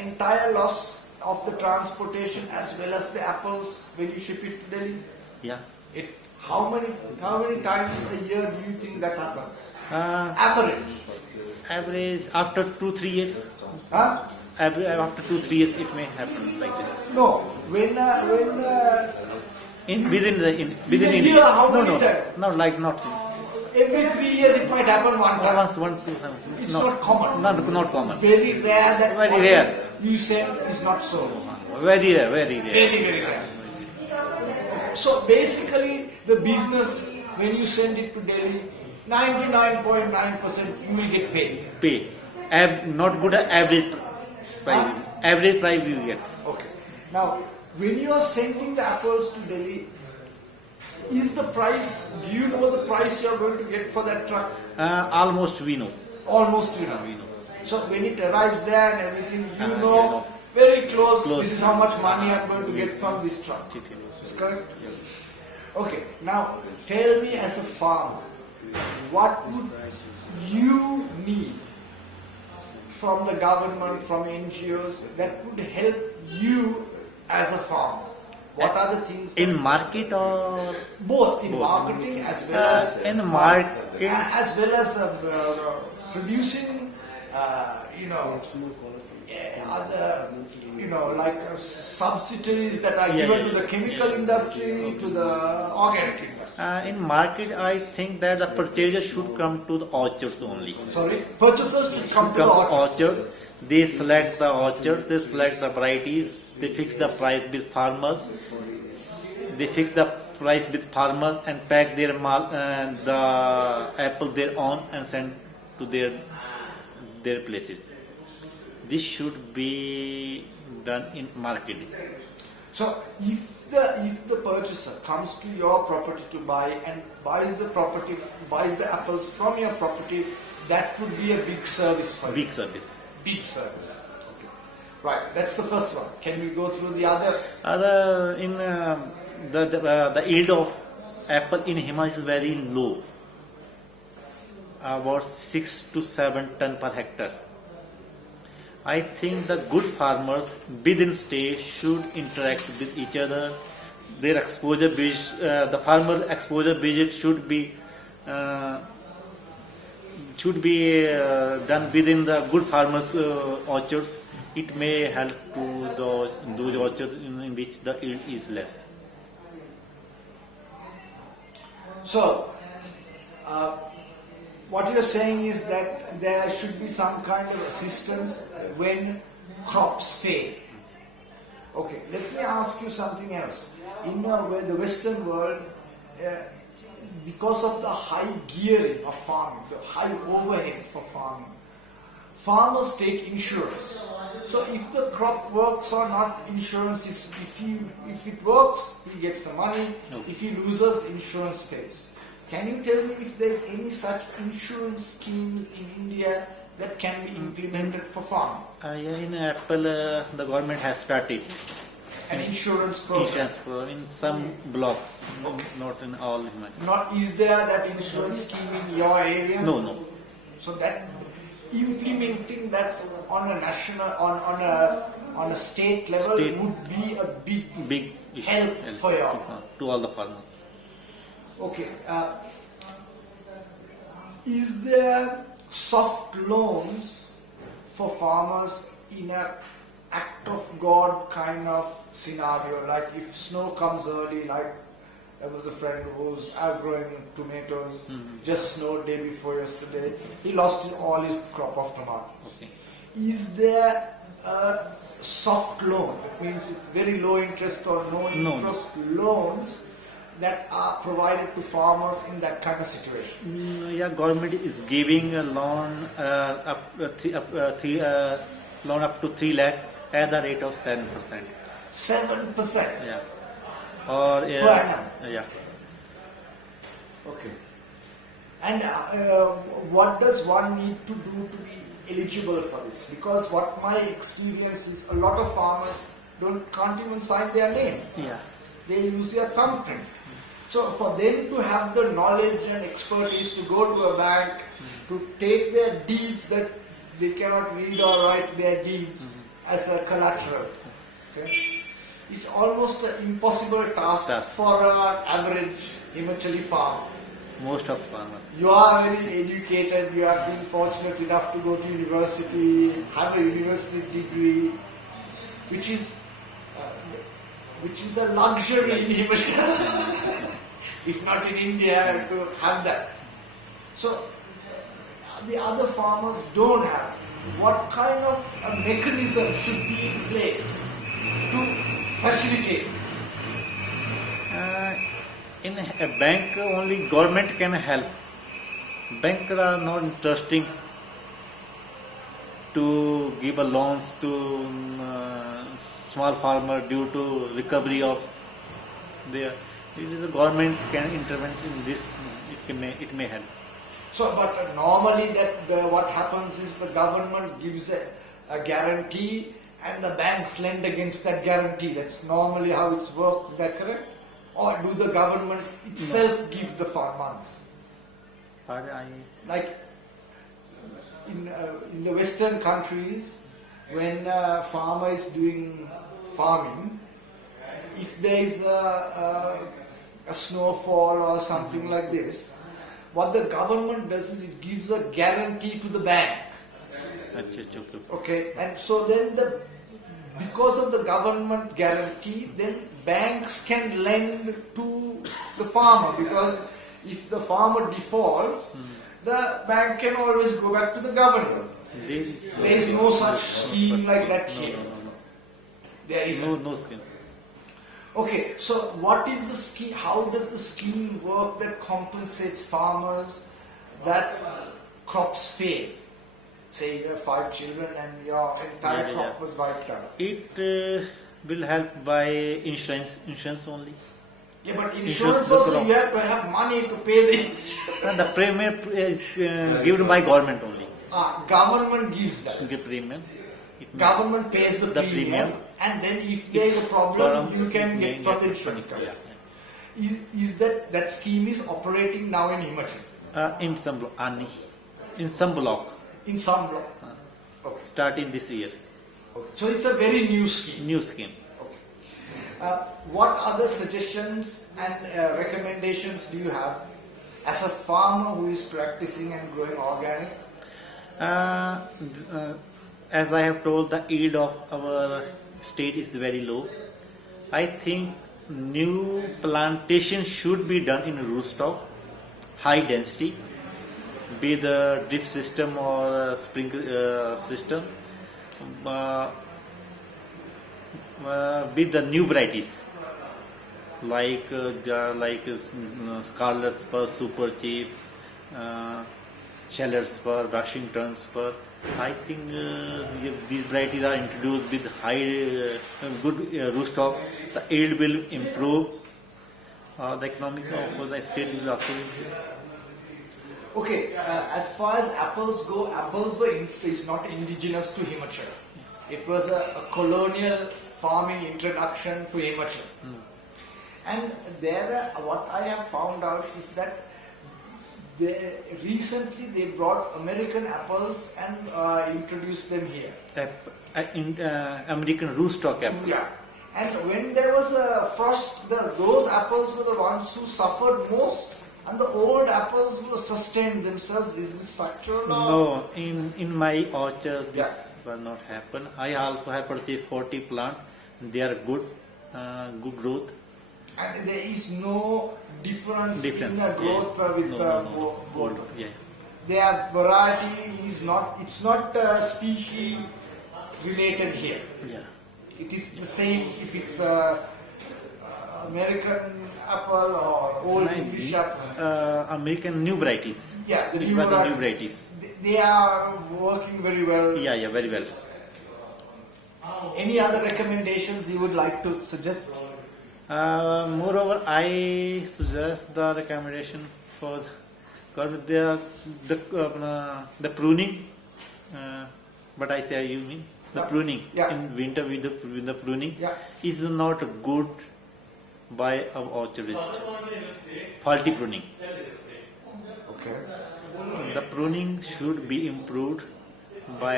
entire loss of the transportation as well as the apples when you ship it to Delhi? Yeah. How many times a year do you think that happens? Average. Average after 2-3 years. Huh? After 2-3 years, it may happen like this. No. When Within a India. year, how No, many no, times? no, like not. Every 3 years it might happen one time. Once, 2 times. It's No, not common. not common. Very rare that Very what rare. you said is not so. Very rare, very rare. Very, very rare. So basically the business, when you send it to Delhi, 99.9% you will get paid. Pay. Not good average price. Average price you get. Okay. Now, when you are sending the apples to Delhi, is the price, do you know the price you are going to get for that truck? Almost we know. Almost you know. So when it arrives there and everything, you you know know. very close, Close. this is how much money I'm going to get from this truck. Is correct? Okay, now tell me as a farmer, what would you need from the government, from NGOs that would help you as a farmer? What are the things? In market or Both in both. marketing as well as in market, as well as producing, other, like subsidies that are given to the chemical industry, to the organic industry. in market, I think that the purchasers should come to the orchards only. Sorry, purchasers should come to the orchard. They select the orchard, they select the varieties, they fix the price with farmers. They fix the price with farmers and pack their the apple their own and send to their places. This should be done in marketing. So if the purchaser comes to your property to buy and buys the apples from your property, that would be a big service for you. Big service. Big service. Okay. Right, that's the first one. Can we go through the other? The yield of apple in Himachal is very low, about 6 to 7 ton per hectare. I think the good farmers within state should interact with each other. Their exposure the farmer exposure budget should be done within the good farmers' orchards. It may help to those orchards in which the yield is less. So, what you're saying is that there should be some kind of assistance when crops fail. Okay, let me ask you something else. In the Western world, because of the high gearing of farming, the high overhead for farming, farmers take insurance. So if the crop works or not, insurance is, if it works, he gets the money. No. If he loses, insurance pays. Can you tell me if there's any such insurance schemes in India that can be implemented for farming? In apple, the government has started An insurance program? in some blocks, Okay. not in all. Himachal. Not, is there that insurance scheme in your area? No. So that implementing that on a national, on a state level would be a big issue. help for you. To all the farmers. Okay. Is there soft loans for farmers in a act of God kind of scenario? Like if snow comes early, like there was a friend who was growing tomatoes, just snowed day before yesterday. He lost all his crop of tomatoes. Okay. Is there a soft loan? It means very low interest or no interest loans that are provided to farmers in that kind of situation? Government is giving a loan up to 3 lakh at the rate of 7%. 7%? Yeah. Or Per annum? Yeah. Okay. And what does one need to do to be eligible for this? Because what my experience is, a lot of farmers can't even sign their name. Yeah. They use their thumbprint. So for them to have the knowledge and expertise to go to a bank, to take their deeds that they cannot read or write their deeds, as a collateral. Okay? It's almost an impossible task for an average Himachali farmer. Most of farmers. You are very educated, you have been fortunate enough to go to university, have a university degree, which is a luxury in Himalaya, if not in India, to have that. So the other farmers don't have it. What kind of a mechanism should be in place to facilitate this? In a bank, only government can help. Banks are not interesting to give a loans to small farmer due to recovery of their. It is a government can intervene in this. It may help. So, but normally what happens is the government gives a guarantee and the banks lend against that guarantee. That's normally how it's worked. Is that correct? Or do the government itself give the farmers? Like in the Western countries, when a farmer is doing farming, if there is a snowfall or something like this, what the government does is it gives a guarantee to the bank. Okay, and so then because of the government guarantee, then banks can lend to the farmer, because if the farmer defaults, the bank can always go back to the government. There is no such scheme like that here. There is no scheme. Okay, so what is the scheme? How does the scheme work that compensates farmers that crops fail? Say you have 5 children and your entire crop was wiped out. It will help by insurance only. Yeah, but insurance also you have to have money to pay the insurance. And the premium is given by government only. Government gives that. The premium. Government pays the premium, and then if there is a problem, you can get from the insurance company. Is that scheme is operating now in Himachal? In some block. In some block. In some block. Okay. Starting this year. Okay. So it's a very new scheme. New scheme. Okay. What other suggestions and recommendations do you have as a farmer who is practicing and growing organic? As I have told, the yield of our state is very low. I think new plantation should be done in rootstock, high density, be the drip system or sprinkler system, with the new varieties like Scarlet Spur, Super Cheap, Sheller Spur, Washington Spur. I think if these varieties are introduced with high, good rootstock, the yield will improve. The economic of the state will also improve. Okay, as far as apples go, apples is not indigenous to Himachal. It was a colonial farming introduction to Himachal. And there, what I have found out is that recently they brought American apples and introduced them here. American rootstock apple. Yeah. And when there was a frost, those apples were the ones who suffered most, and the old apples were sustained themselves. Is this factual? No, in my orchard this will not happen. I also have purchased 40 plants. They are good growth. And there is no difference in the growth with both. Yeah. Their variety is not, it's not species related here. Yeah. It is the same if it's American apple or old English apple. American new varieties. Yeah, the new varieties. They are working very well. Yeah, very well. Any other recommendations you would like to suggest? Moreover, I suggest the recommendation for the pruning. But I say you mean the pruning in winter with the pruning is not good by our orchardist. Faulty pruning. Okay. The pruning should be improved by